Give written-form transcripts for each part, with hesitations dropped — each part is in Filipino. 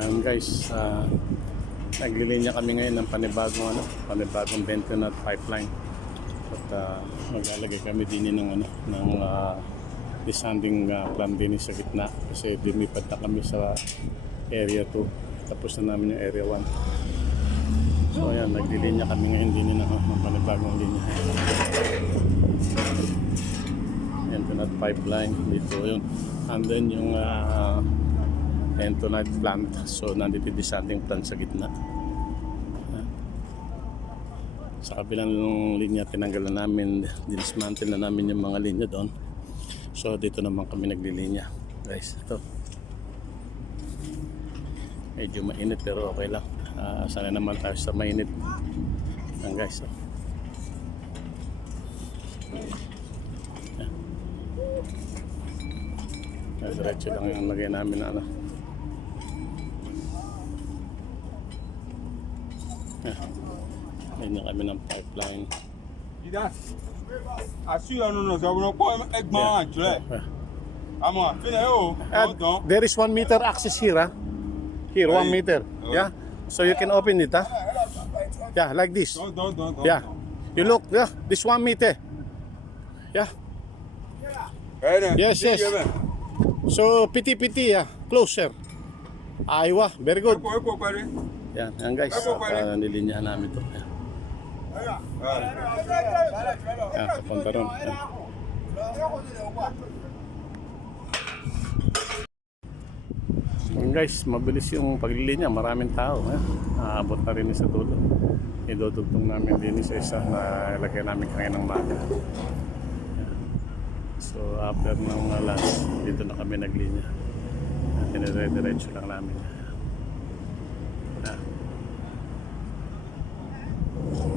Guys, naglilinya kami ngayon ng panibagong Bentonite pipeline. At maglalagay kami din ng descending plan din sa gitna kasi lumipad na kami sa area 2. Tapos na namin yung area 1. So ayan, naglilinya kami ngayon din ng panibagong linya. Bentonite pipeline dito yun. And then yung Bentonite plant. So nandito yung descending plant sa gitna. Sa kabilang linya tinanggal na namin, dinismantle na namin yung mga linya doon. So dito naman kami naglilinya. Guys, ito. Medyo mainit pero okay lang. Sana naman tayo sa mainit. Yan guys. Diretso lang yung lagay namin na Ayun na kami ng pipeline. There is 1 meter access here. Here, 1 meter. Yeah. So you can open it. Yeah, like this. Yeah. You look, yeah, this 1 meter. Yeah. Yes, yes. So piti, yeah. Closer. Aywa, very good. Yan guys, nilinyahan namin ito. Yan, papunta ron. Yan guys, mabilis yung paglilinya, maraming tao. Aabot na rin sa dulo. Idudugtong namin din sa isa na ilagay namin kanina ng maga. So after ng lunch, dito na kami naglinya. Dinire-diretso lang namin.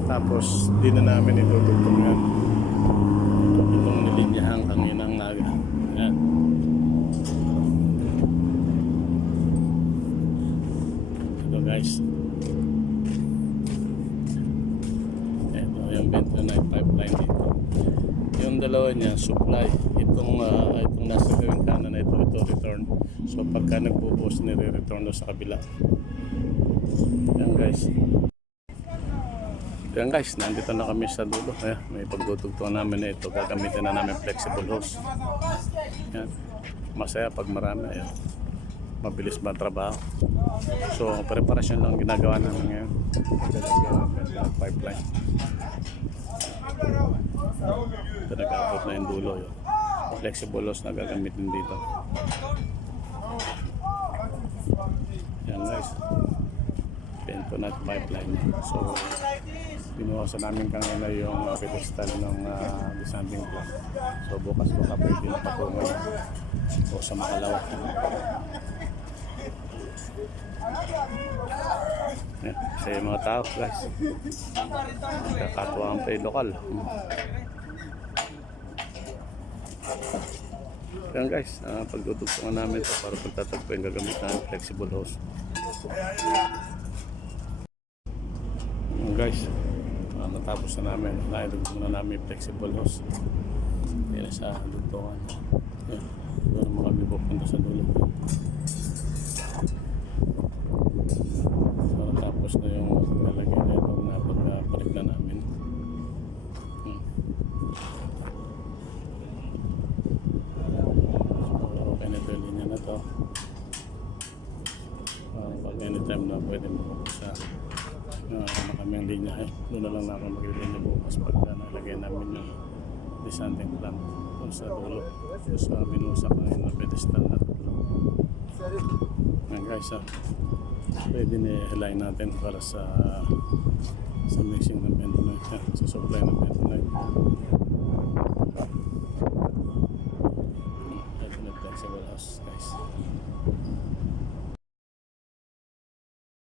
Tapos di na namin itutugtong yan itong nilinyahan kaninang naga. Yan. Ito guys, ito yung Bentonite pipeline dito. Yung dalawa niya supply, itong nasa gawing kanan na ito return. So pagka nagbubuhos, nire-return sa kabila. Yan guys. Yan guys, nandito na kami sa dulo. Ayan, may pagdudugtong namin na ito. Gagamitin na namin flexible hose. Yan. Masaya pag marami. Ayan. Mabilis ba trabaho. So, preparasyon lang ginagawa namin ngayon. Pipeline. Ito nag-aabot na yung dulo. Yun. Flexible hose na gagamitin dito. Yan guys. Bentonite pipeline. So, binuwasan namin kanina yung pedestal ng descending plant. So bukas baka pwede na patungan o sa makalawa. Sa mga tao guys, kakatuwa ang play lokal. Yan guys, pagtutugtungan namin ito para pagtatagpo yung gagamit na flexible hose. Guys, natapos na namin, naidugtong na namin flexible hose. Yan sa dugtungan. Doon naman kami pupunta sa dulo. So natapos na yung nalagay na ito na pagpapalit na namin. So okay na ito yung linya na ito. Pag anytime na pwede mapupunta na kami ang linya. Doon na lang namin maglilinya bukas pagka nalagay namin yung descending plant doon sa dulo. So sa binusak ngayon na pedestal na tatlo. Ngayon guys, pwede na-align natin para sa mixing ng Bentonite, sa supply ng Bentonite.